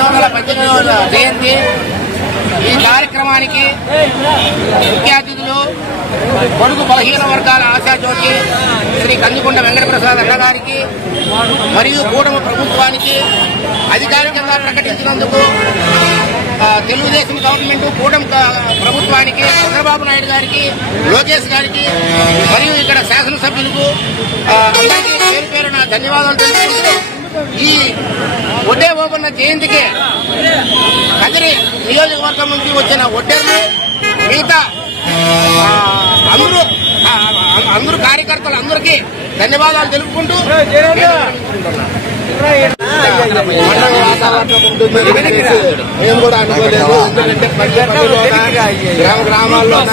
వందల పద్దెనిమిదవ జయంతి. ఈ కార్యక్రమానికి ముఖ్య అతిథులు పొరుగు బలహీన వర్గాల ఆశాజ్యోతి శ్రీ కందికొండ వెంకటప్రసాద్ అన్నగారికి మరియు కూటమి ప్రభుత్వానికి అధికారికంగా ప్రకటించినందుకు తెలుగుదేశం గవర్నమెంట్ కూటమి ప్రభుత్వానికి చంద్రబాబు నాయుడు గారికి లోకేష్ గారికి మరియు ఇక్కడ శాసనసభ్యులకు అందరికీ పేరు పేరున ధన్యవాదాలు తెలుసుకుంటూ ఈ ఒడ్డే ఓపన్న జయంతికి కదిరి నియోజకవర్గం నుంచి వచ్చిన ఒడ్డెర్లు మిగతా అందరూ అందరూ కార్యకర్తలు అందరికీ ధన్యవాదాలు తెలుపుకుంటూ పండగ వాతావరణం మేము కూడా అనుకోలేదు ఎందుకంటే పల్లె పల్లెలోన, గ్రామ గ్రామాల్లోన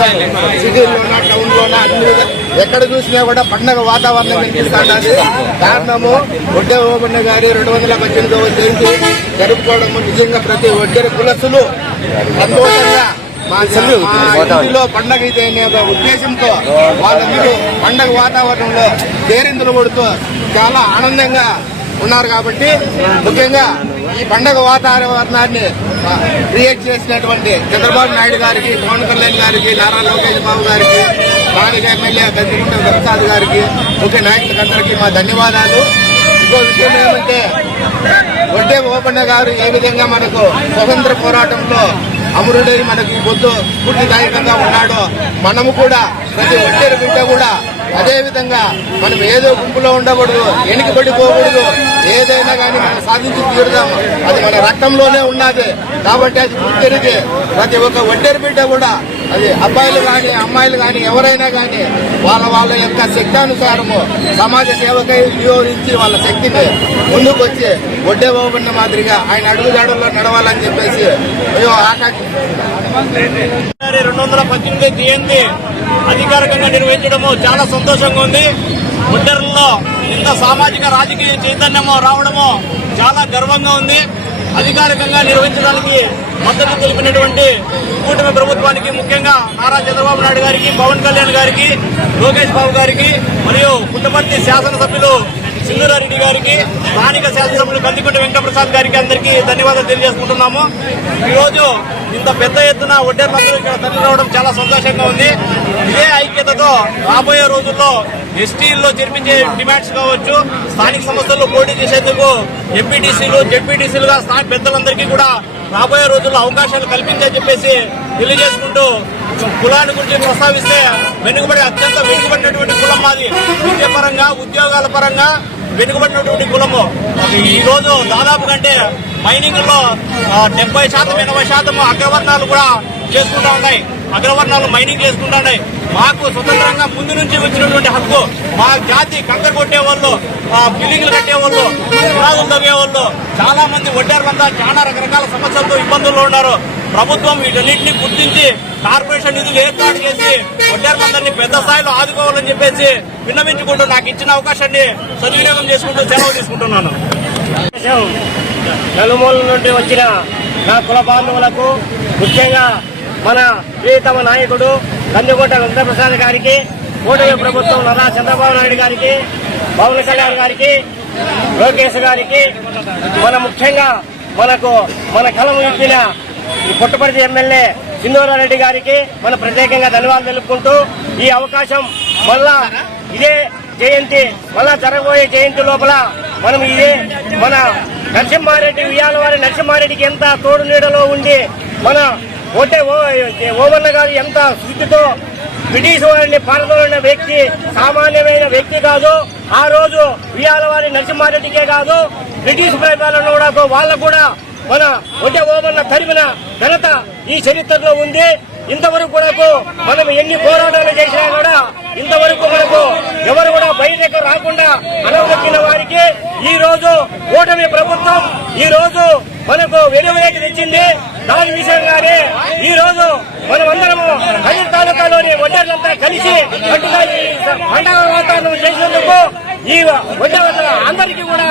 అన్ని ఎక్కడ చూసినా కూడా పండగ వాతావరణం కనిపిస్తున్నది కారణము ఒడ్డే ఓబన్న గారి రెండు వందల పద్దెనిమిదవ జయంతి జరుపుకోవడం నిజంగా ప్రతి ఒడ్డెర కులసులు సంతోషంగా మా మా ఇంటిలో పండగ అయితే అనే ఉద్దేశంతో వాళ్ళందరూ పండగ వాతావరణంలో కేరింతలు కొడుతూ చాలా ఆనందంగా ఉన్నారు కాబట్టి ముఖ్యంగా ఈ పండగ వాతావరణాన్ని క్రియేట్ చేసినటువంటి చంద్రబాబు నాయుడు గారికి పవన్ కళ్యాణ్ గారికి నారా లోకేష్ బాబు గారికి స్థానిక ఎమ్మెల్యే గంజిగుంట ప్రసాద్ గారికి ముఖ్య నాయకులందరికీ మా ధన్యవాదాలు. ఇంకో విషయం ఏమంటే వడ్డే ఓపన్న గారు ఏ విధంగా మనకు స్వతంత్ర పోరాటంలో అమరుడై మనకి పొద్దు స్ఫూర్తిదాయకంగా ఉన్నాడో మనము కూడా ప్రతి ఒడ్డేరు బిడ్డ కూడా అదేవిధంగా మనం ఏదో గుంపులో ఉండకూడదు వెనుకబడిపోకూడదు ఏదైనా కానీ మనం సాధించి తీరుదాము అది మన రక్తంలోనే ఉన్నది. కాబట్టి అది గుర్తెరిగి ప్రతి ఒక్క ఒంటరి బిడ్డ కూడా అది అబ్బాయిలు కానీ అమ్మాయిలు కానీ ఎవరైనా కానీ వాళ్ళ వాళ్ళ యొక్క శక్తానుసారము సమాజ సేవకై వినియోగించి వాళ్ళ శక్తిని ముందుకు వచ్చి ఒడ్డే బాబున్న మాదిరిగా ఆయన అడుగుజాడల్లో నడవాలని చెప్పేసి అయ్యో ఆకాశ రెండు వందల పద్దెనిమిది జయంతి అధికారికంగా నిర్వహించడము చాలా సంతోషంగా ఉంది. ఉత్తరంలో ఇంత సామాజిక రాజకీయ చైతన్యము రావడము చాలా గర్వంగా ఉంది. అధికారికంగా నిర్వహించడానికి మద్దతు తెలిపినటువంటి కూటమి ప్రభుత్వానికి ముఖ్యంగా నారా చంద్రబాబు నాయుడు గారికి పవన్ కళ్యాణ్ గారికి లోకేష్ బాబు గారికి మరియు పుట్టపర్తి శాసనసభ్యులు సింధురారెడ్డి గారికి స్థానిక శాసనసభ్యులు కందికొండ వెంకటప్రసాద్ గారికి అందరికీ ధన్యవాదాలు తెలియజేసుకుంటున్నాము. ఈరోజు ఇంత పెద్ద ఎత్తున ఒడ్డేపల్లి ఇక్కడ తరలి రావడం చాలా సంతోషంగా ఉంది. ఇదే ఐక్యతతో రాబోయే రోజుల్లో ఎస్టీల్లో జరిపించే డిమాండ్స్ కావచ్చు స్థానిక సంస్థల్లో పోటీ చేసేందుకు ఎంపీటీసీలు జెడ్పీటీసీలుగా స్థానిక పెద్దలందరికీ కూడా రాబోయే రోజుల్లో అవకాశాలు కల్పించని చెప్పేసి తెలియజేసుకుంటూ కులాన్ని గురించి ప్రస్తావిస్తే వెనుకబడి అత్యంత వెనుకబడినటువంటి కులం మాది. విద్యాపరంగా ఉద్యోగాల పరంగా వెనుకబడినటువంటి కులము. ఈరోజు దాదాపు కంటే మైనింగ్లో డెబ్బై శాతం ఎనభై శాతం అగ్రవర్ణాలు కూడా చేసుకుంటా ఉన్నాయి. అగ్రవర్ణాలు మైనింగ్ చేసుకుంటా మాకు స్వతంత్రంగా ముందు నుంచి వచ్చినటువంటి హక్కు మా జాతి కంకర కొట్టే వాళ్ళు బిల్డింగ్లు కట్టే వాళ్ళు పునాదులు వాళ్ళు చాలా మంది వడ్డారులంతా చాలా రకరకాల సమస్యలతో ఇబ్బందుల్లో ఉన్నారు. ప్రభుత్వం వీటన్నింటినీ గుర్తించి కార్పొరేషన్ నిధులు ఏర్పాటు చేసి వడ్డారులందరినీ పెద్ద స్థాయిలో ఆదుకోవాలని చెప్పేసి విన్నవించుకుంటూ నాకు ఇచ్చిన అవకాశాన్ని సద్వినియోగం చేసుకుంటూ సెలవు తీసుకుంటున్నాను. నలుమూల నుండి వచ్చిన నా కుల బాంధవులకు ముఖ్యంగా మన ప్రియతమ నాయకుడు కందుకోట వెంకటప్రసాద్ గారికి కూటమి ప్రభుత్వం నరా చంద్రబాబు నాయుడు గారికి పవన్ కళ్యాణ్ గారికి లోకేష్ గారికి మన ముఖ్యంగా మనకు మన కలం ఇచ్చిన పుట్టపర్తి ఎమ్మెల్యే సింధూరారెడ్డి గారికి మన ప్రత్యేకంగా ధన్యవాదాలు తెలుపుకుంటూ ఈ అవకాశం మళ్ళా ఇదే జయంతి మళ్ళా జరగబోయే జయంతి లోపల మనం ఇదే మన నరసింహారెడ్డి ఉయ్యాల వారి నరసింహారెడ్డికి ఎంత తోడు నీడలో ఉండి మన ఓటే ఓ- ఓవన్న గారు ఎంత శుద్ధితో బ్రిటిష్ వారిని పాల్గొన్న వ్యక్తి సామాన్యమైన వ్యక్తి కాదు. ఆ రోజు ఉయ్యాల వారి నరసింహారెడ్డికే కాదు బ్రిటిష్ ప్రభుత్వాలను కూడా వాళ్ళకు కూడా మన ఒడ్డే ఓమన్న తరిమిన ఘనత ఈ చరిత్రలో ఉంది. ఇంతవరకు మనకు మనం ఎన్ని పోరాటాలు చేసినా కూడా ఇంతవరకు మనకు ఎవరు కూడా బయటకు రాకుండా అనవదక్కిన వారికి ఈ రోజు ఓటమి ప్రభుత్వం ఈ రోజు మనకు వెలువలోకి తెచ్చింది. దాని విషయంగానే ఈ రోజు మనం అందరము అన్ని తాలూకాలోని వడ్డర్లంతా కలిసి పండుగ పండగ వాతావరణం చేసినందుకు ఈ వడ్డర్ అందరికీ కూడా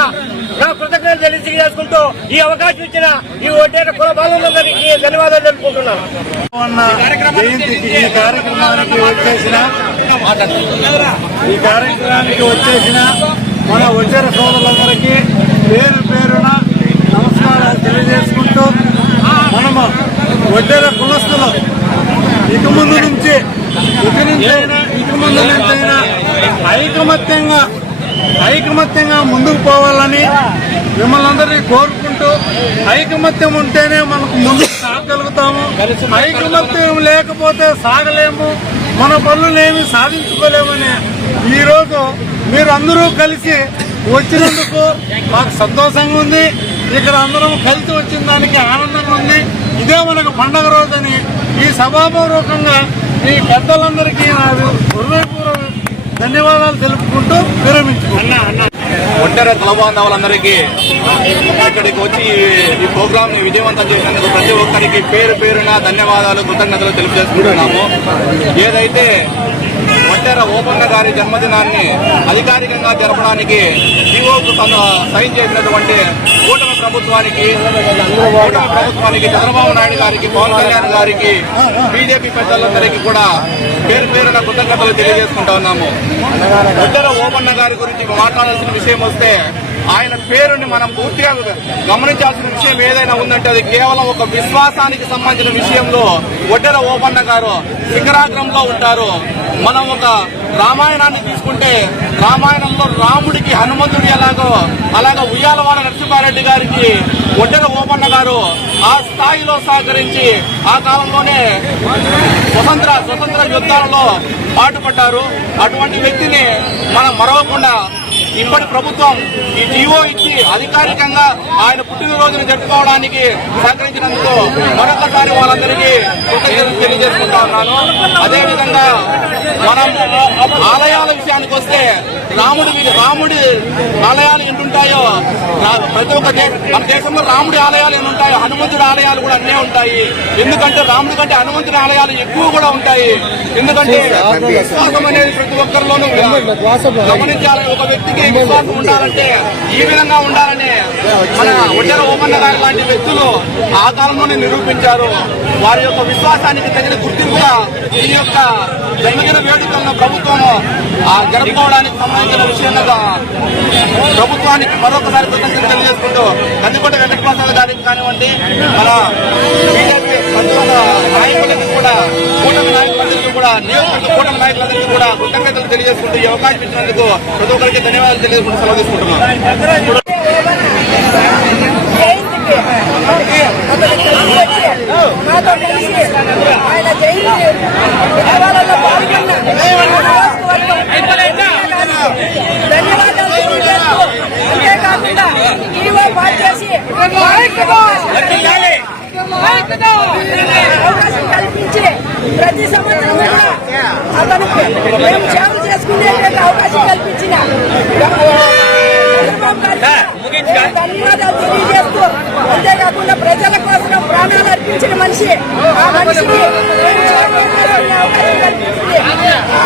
నా కృతజ్ఞతలు తెలియజేసుకుంటూ ఈ అవకాశం ఇచ్చిన ఈ వడ్డేట కుల బాలందరికీ ధన్యవాదాలు తెలుపుకుంటున్నాను. ఈ కార్యక్రమానికి వచ్చేసిన ఈ కార్యక్రమానికి వచ్చేసిన మన వచ్చేర సోదరులందరికీ పేరు పేరు తెలియజేసుకుంటూ మనము వడ్డేర కులస్తులు ఇక ముందు నుంచి ఇక నుంచైనా ఇక ముందు అయినా ఐకమత్యంగా ఐకమత్యంగా ముందుకు పోవాలని మిమ్మల్ని అందరినీ కోరుకుంటూ ఐకమత్యం ఉంటేనే మనకు ముందుకు సాగలుగుతాము. ఐకమత్యం లేకపోతే సాగలేము. మన పనులనేమి సాధించుకోలేమని ఈరోజు మీరు అందరూ కలిసి వచ్చినందుకు మాకు సంతోషంగా ఉంది. ఇక్కడ అందరం కలిసి వచ్చిన దానికి ఆనందంగా ఉంది. ఇదే మనకు పండగ రోజని ఈ సభాపూర్వకంగా ఈ పెద్దలందరికీ నాకు హృదయపూర్వక ధన్యవాదాలు తెలుపుకుంటూ విరమించుకుంటున్నాను. ఒంటరి కులబాంధవులందరికీ ఇక్కడికి వచ్చి ఈ- ఈ ప్రోగ్రామ్ని విజయవంతం చేసినందుకు ప్రతి ఒక్కరికి పేరు పేరున ధన్యవాదాలు కృతజ్ఞతలు తెలియజేసుకుంటున్నాము ఏదైతే ఒంటెర ఓపన్న గారి జన్మదినాన్ని అధికారికంగా జరపడానికి జీవోకు సైన్ చేసినటువంటి కూటమి ప్రభుత్వానికి కూటమి ప్రభుత్వానికి చంద్రబాబు నాయుడు గారికి పవన్ కళ్యాణ్ గారికి బీజేపీ పెద్దలందరికీ కూడా పేరు పేరున కృతజ్ఞతలు తెలియజేసుకుంటా ఉన్నాము. ఒంటెర ఓపన్న గారి గురించి మాట్లాడాల్సిన విషయం వస్తే ఆయన పేరుని మనం పూర్తిగా గమనించాల్సిన విషయం ఏదైనా ఉందంటే అది కేవలం ఒక విశ్వాసానికి సంబంధించిన విషయంలో ఒడ్డెల ఓపన్న గారు శిఖరాగ్రంలో ఉంటారు. మనం ఒక రామాయణాన్ని తీసుకుంటే రామాయణంలో రాముడికి హనుమంతుడి ఎలాగో అలాగా ఉయ్యాలవాడ నరసింహారెడ్డి గారికి ఒడ్డెల ఓపన్న గారు ఆ స్థాయిలో సహకరించి ఆ కాలంలోనే స్వతంత్ర స్వతంత్ర యుద్ధాలలో పాటుపడ్డారు. అటువంటి వ్యక్తిని మనం మరవకుండా ఇప్పటి ప్రభుత్వం ఈ జీవో ఇచ్చి అధికారికంగా ఆయన పుట్టినరోజును జరుపుకోవడానికి సహకరించినందుకు మరొకసారి వాళ్ళందరికీ కృతజ్ఞతలు తెలియజేసుకుంటా ఉన్నాను. అదేవిధంగా మనం ఆలయాల విషయానికి వస్తే రాముడి రాముడి ఆలయాలు ఎన్ని ఉంటాయో ప్రతి ఒక్క మన దేశంలో రాముడి ఆలయాలు ఎన్ని ఉంటాయో హనుమంతుడి ఆలయాలు కూడా అన్నీ ఉంటాయి. ఎందుకంటే రాముడి కంటే హనుమంతుడి ఆలయాలు ఎక్కువ కూడా ఉంటాయి. ఎందుకంటే విశ్వాసం అనేది ప్రతి ఒక్కరిలోనూ గమనించాలి ఒక వ్యక్తికి విశ్వాసం ఉండాలంటే ఈ విధంగా ఉండాలని మన ఒడ్డెర ఓమన్న గారి లాంటి వ్యక్తులు ఆ కాలంలోనే నిరూపించారు. వారి యొక్క విశ్వాసానికి తగిన గుర్తింపుగా ఈ యొక్క జన్మదిన వేడుకలను ప్రభుత్వం ఆ జరుపుకోవడానికి సంబంధించిన విషయంగా ప్రభుత్వానికి మరొకసారి కృతజ్ఞతలు తెలియజేసుకుంటూ కందికోట వెంకటప్రసాద్ గారికి కానివ్వండి మన బీజేపీ ప్రతిపక్ష కూడా కూటమి నాయకులందరికీ కూడా నియోజకవర్గ కూటమి నాయకులందరికీ కూడా కృతజ్ఞతలు తెలియజేసుకుంటూ ఈ అవకాశం ఇచ్చినందుకు ప్రతి ఒక్కరికి ధన్యవాదాలు తెలియజేసుకుంటూ సెలవు తీసుకుంటున్నాను. ఆయన జైలు దేవాలయంలో పాల్గొన్న ధన్యవాదాలు అంతేకాకుండా ఈవో పాస్ చేసి అవకాశం కల్పించి ప్రతి సంవత్సరం కూడా అతనికి మేము సేవలు చేసుకునేటువంటి అవకాశం కల్పించిన చంద్రబాబు గారికి నేను ధన్యవాదాలు తెలియజేస్తూ అంతేకాకుండా ప్రజల కోసం ప్రాణాలు అర్పించిన మనిషి ఆ మనిషికి మేము సేవలు చేసుకునే అవకాశం కల్పించింది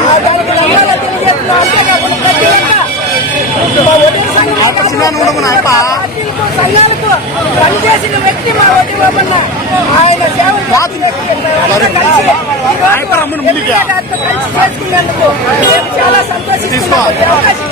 ఆ దానికి ధన్యవాదాలు తెలియజేస్తున్నాం అంతేకాకుండా ప్రతి ఒక్క మా వదిన సంఘాలకు పార్టీలకు, సంఘాలకు పనిచేసిన వ్యక్తి మా వదిన బాబన్న ఆయన సేవ చేసిన వ్యక్తి. మేమందరం కలిసి చేసుకున్నందుకు మేము చాలా సంతోషిస్తున్నాం. అవకాశం